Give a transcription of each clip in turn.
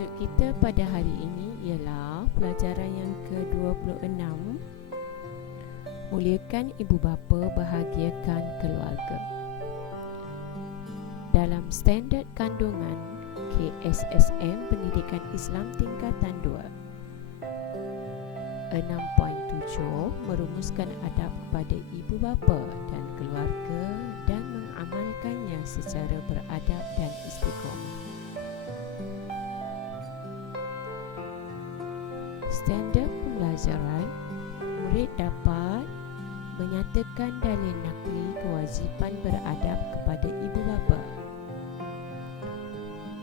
Tajuk kita pada hari ini ialah pelajaran yang ke-26, muliakan ibu bapa, bahagiakan keluarga. Dalam standard kandungan KSSM Pendidikan Islam tingkatan 2, 6.7 merumuskan adab kepada ibu bapa dan keluarga dan mengamalkannya secara beradab dan istiqamah. Standard pembelajaran, murid dapat menyatakan dalil nakli kewajipan beradab kepada ibu bapa.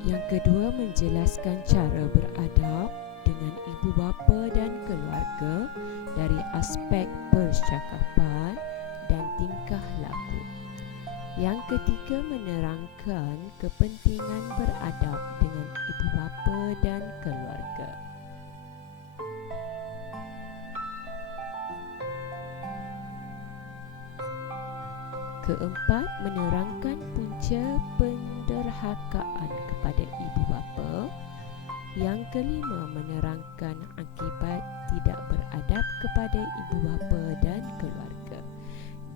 Yang kedua, menjelaskan cara beradab dengan ibu bapa dan keluarga dari aspek percakapan dan tingkah laku. Yang ketiga, menerangkan kepentingan beradab dengan ibu bapa dan keluarga. Keempat, menerangkan punca penderhakaan kepada ibu bapa. Yang kelima, menerangkan akibat tidak beradab kepada ibu bapa dan keluarga.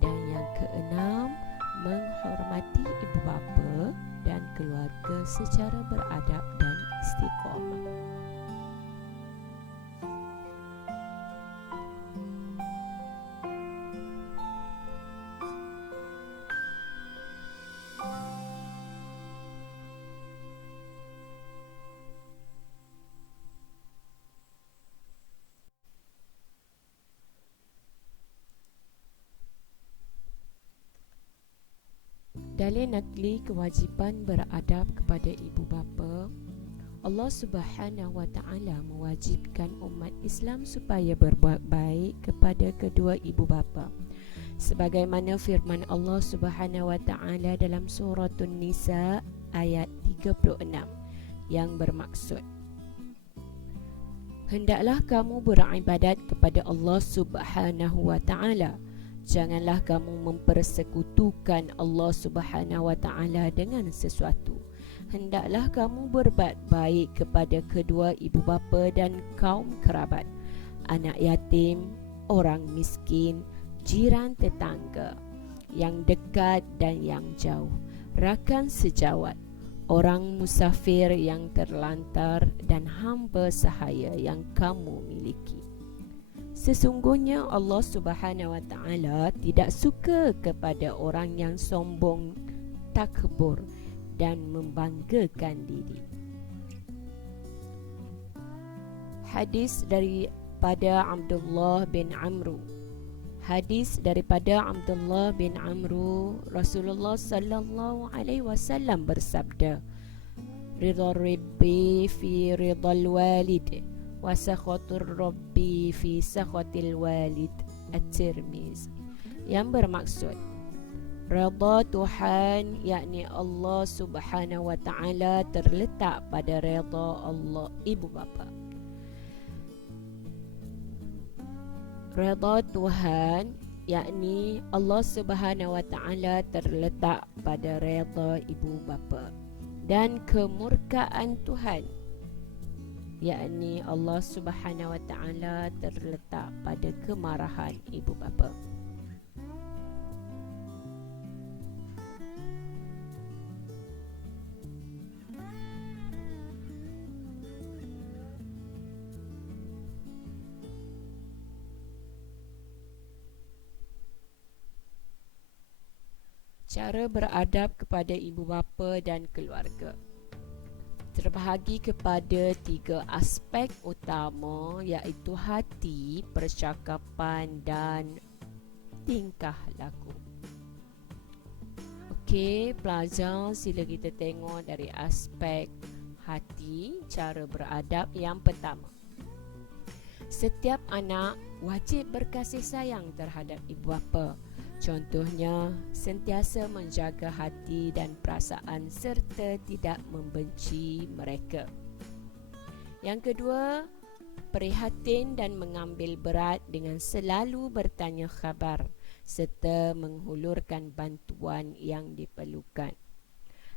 Dan yang keenam, menghormati ibu bapa dan keluarga secara beradab dan istiqamah. Dalil nakli kewajipan beradab kepada ibu bapa. Allah Subhanahu wa taala mewajibkan umat Islam supaya berbuat baik kepada kedua ibu bapa. Sebagaimana firman Allah Subhanahu wa taala dalam surah An-Nisa ayat 36 yang bermaksud, hendaklah kamu beribadat kepada Allah Subhanahu wa taala. Janganlah kamu mempersekutukan Allah Subhanahu wa taala dengan sesuatu. Hendaklah kamu berbuat baik kepada kedua ibu bapa dan kaum kerabat, anak yatim, orang miskin, jiran tetangga, yang dekat dan yang jauh, rakan sejawat, orang musafir yang terlantar dan hamba sahaya yang kamu miliki. Sesungguhnya Allah Subhanahu wa taala tidak suka kepada orang yang sombong, takbur dan membanggakan diri. Hadis daripada Abdullah bin Amru. Hadis daripada Abdullah bin Amru, Rasulullah sallallahu alaihi wasallam bersabda, ridha rabbi fi ridhal walid wa sakhatur rabbi fi sakhatil walid. At-Tirmizi. Yang bermaksud, redha Tuhan, yakni Allah Subhanahu wa taala, terletak pada redha Allah ibu bapa. Redha Tuhan, yakni Allah Subhanahu wa taala, terletak pada redha ibu bapa. Dan kemurkaan Tuhan, yakni Allah Subhanahu wa taala, terletak pada kemarahan ibu bapa. Cara beradab kepada ibu bapa dan keluarga terbahagi kepada 3 aspek utama, iaitu hati, percakapan dan tingkah laku. Okey, pelajar, sila kita tengok dari aspek hati, cara beradab. Yang pertama, setiap anak wajib berkasih sayang terhadap ibu bapa. Contohnya, sentiasa menjaga hati dan perasaan serta tidak membenci mereka. Yang kedua, prihatin dan mengambil berat dengan selalu bertanya khabar serta menghulurkan bantuan yang diperlukan.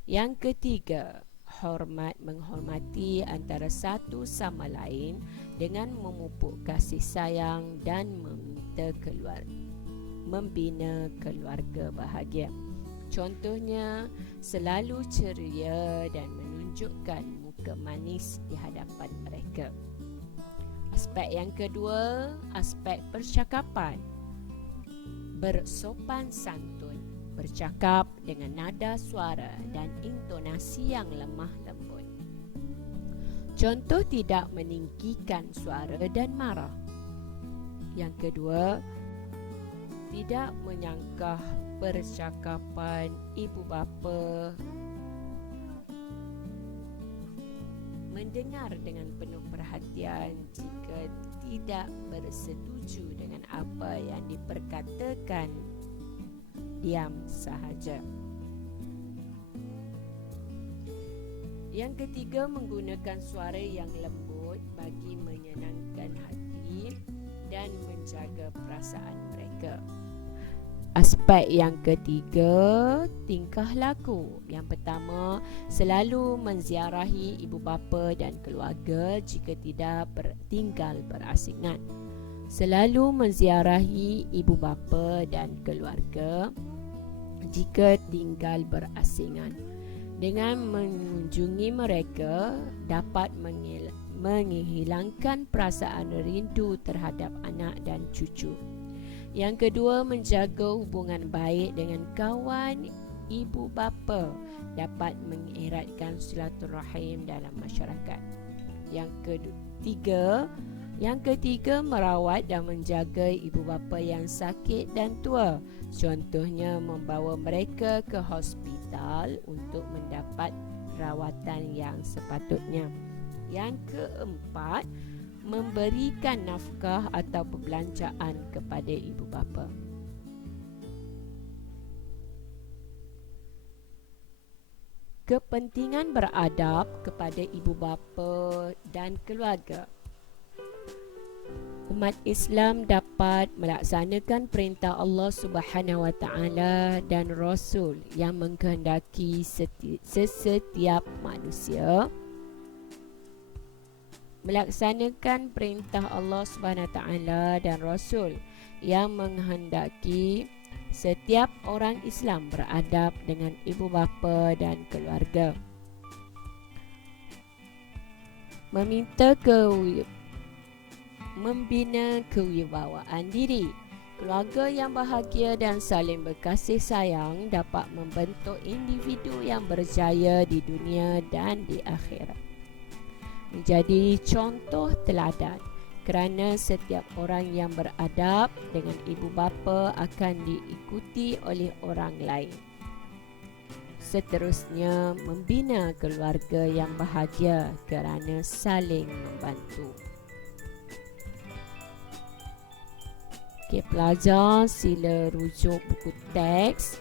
Yang ketiga, hormat menghormati antara satu sama lain dengan memupuk kasih sayang dan membina keluarga bahagia. Contohnya, selalu ceria dan menunjukkan muka manis di hadapan mereka. Aspek yang kedua, aspek percakapan. Bersopan santun, bercakap dengan nada suara dan intonasi yang lemah lembut. Contoh, tidak meninggikan suara dan marah. Yang kedua, tidak menyangkah percakapan ibu bapa, mendengar dengan penuh perhatian jika tidak bersetuju dengan apa yang diperkatakan, diam sahaja. Yang ketiga, menggunakan suara yang lembut bagi menyenangkan hati dan menjaga perasaan mereka. Aspek yang ketiga, tingkah laku. Yang pertama, selalu menziarahi ibu bapa dan keluarga jika tidak tinggal berasingan. Selalu menziarahi ibu bapa dan keluarga jika tinggal berasingan. Dengan mengunjungi mereka dapat menghilangkan perasaan rindu terhadap anak dan cucu. Yang kedua, menjaga hubungan baik dengan kawan ibu bapa dapat mengeratkan silaturahim dalam masyarakat. Yang ketiga, merawat dan menjaga ibu bapa yang sakit dan tua. Contohnya, membawa mereka ke hospital untuk mendapat rawatan yang sepatutnya. Yang keempat, memberikan nafkah atau perbelanjaan kepada ibu bapa. Kepentingan beradab kepada ibu bapa dan keluarga. Umat Islam dapat melaksanakan perintah Allah Subhanahu Wa Taala dan Rasul yang mengkehendaki setiap manusia melaksanakan perintah Allah Subhanahu Taala dan Rasul yang menghendaki setiap orang Islam beradab dengan ibu bapa dan keluarga. Membina kewibawaan diri. Keluarga yang bahagia dan saling berkasih sayang dapat membentuk individu yang berjaya di dunia dan di akhirat. Menjadi contoh teladan kerana setiap orang yang beradab dengan ibu bapa akan diikuti oleh orang lain. Seterusnya, membina keluarga yang bahagia kerana saling membantu. Okey, pelajar sila rujuk buku teks.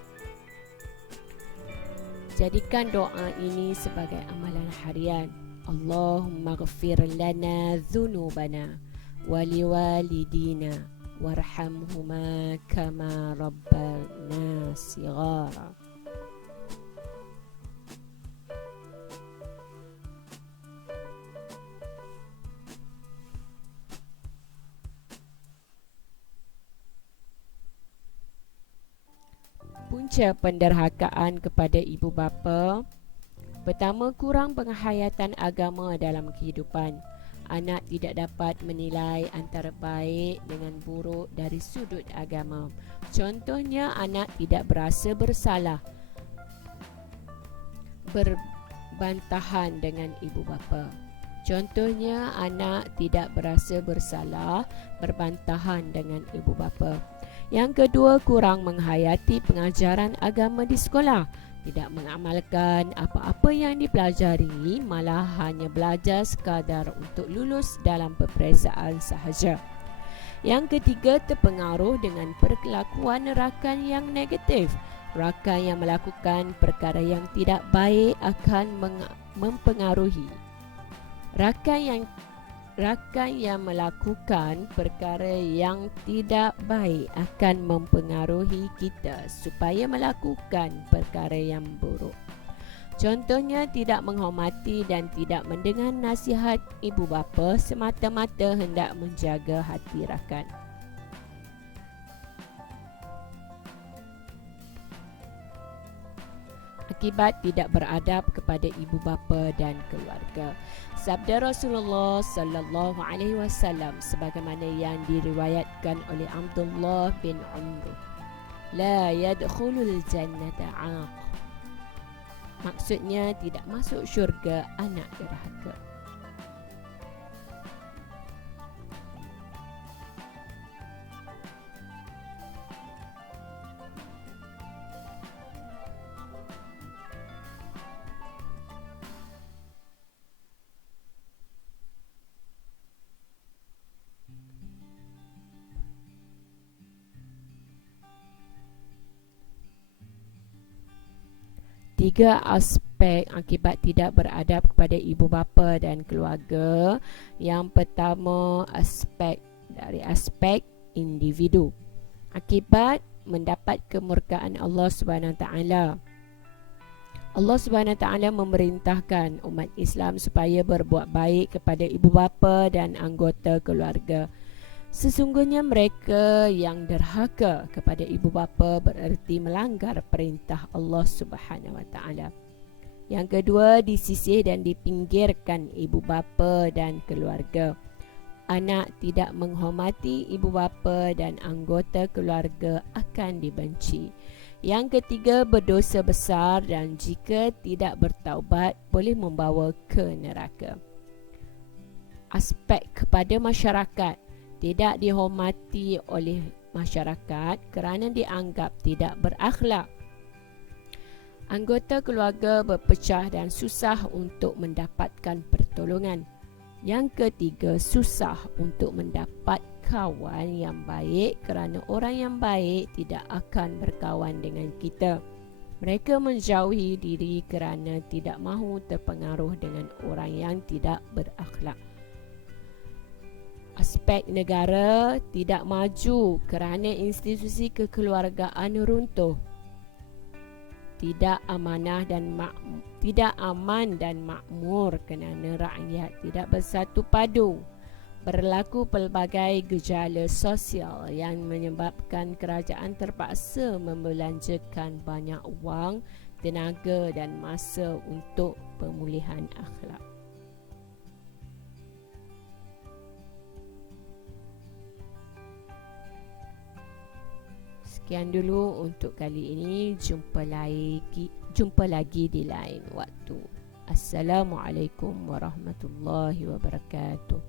Jadikan doa ini sebagai amalan harian. Allahumma ghafir lana dhunubana waliwalidina warhamhuma kama rabbana sighara. Punca penderhakaan kepada ibu bapa. Pertama, kurang penghayatan agama dalam kehidupan. Anak tidak dapat menilai antara baik dengan buruk dari sudut agama. Contohnya, anak tidak berasa bersalah berbantahan dengan ibu bapa. Contohnya, anak tidak berasa bersalah berbantahan dengan ibu bapa. Yang kedua, kurang menghayati pengajaran agama di sekolah. Tidak mengamalkan apa-apa yang dipelajari, malah hanya belajar sekadar untuk lulus dalam peperiksaan sahaja. Yang ketiga, terpengaruh dengan perkelakuan rakan yang negatif. Rakan yang melakukan perkara yang tidak baik akan mempengaruhi. Rakan yang melakukan perkara yang tidak baik akan mempengaruhi kita supaya melakukan perkara yang buruk. Contohnya tidak menghormati dan tidak mendengar nasihat ibu bapa semata-mata hendak menjaga hati rakan. Akibat tidak beradab kepada ibu bapa dan keluarga. Sabda Rasulullah sallallahu alaihi wasallam sebagaimana yang diriwayatkan oleh Abdullah bin Amr, la yadkhulul jannata 'aq. Maksudnya tidak masuk syurga anak derhaka. Tiga aspek akibat tidak beradab kepada ibu bapa dan keluarga. Yang pertama, aspek individu. Akibat mendapat kemurkaan Allah Subhanahu taala. Allah Subhanahu taala memerintahkan umat Islam supaya berbuat baik kepada ibu bapa dan anggota keluarga. Sesungguhnya mereka yang derhaka kepada ibu bapa bererti melanggar perintah Allah Subhanahu wa taala. Yang kedua, disisih dan dipinggirkan ibu bapa dan keluarga. Anak tidak menghormati ibu bapa dan anggota keluarga akan dibenci. Yang ketiga, berdosa besar dan jika tidak bertaubat boleh membawa ke neraka. Aspek kepada masyarakat. Tidak dihormati oleh masyarakat kerana dianggap tidak berakhlak. Anggota keluarga berpecah dan susah untuk mendapatkan pertolongan. Yang ketiga, susah untuk mendapat kawan yang baik kerana orang yang baik tidak akan berkawan dengan kita. Mereka menjauhi diri kerana tidak mahu terpengaruh dengan orang yang tidak berakhlak. Aspek negara tidak maju kerana institusi kekeluargaan runtuh. Tidak aman dan makmur kerana rakyat tidak bersatu padu. Berlaku pelbagai gejala sosial yang menyebabkan kerajaan terpaksa membelanjakan banyak wang, tenaga dan masa untuk pemulihan akhlak. Sekian dulu untuk kali ini. Jumpa lagi di lain waktu. Assalamualaikum warahmatullahi wabarakatuh.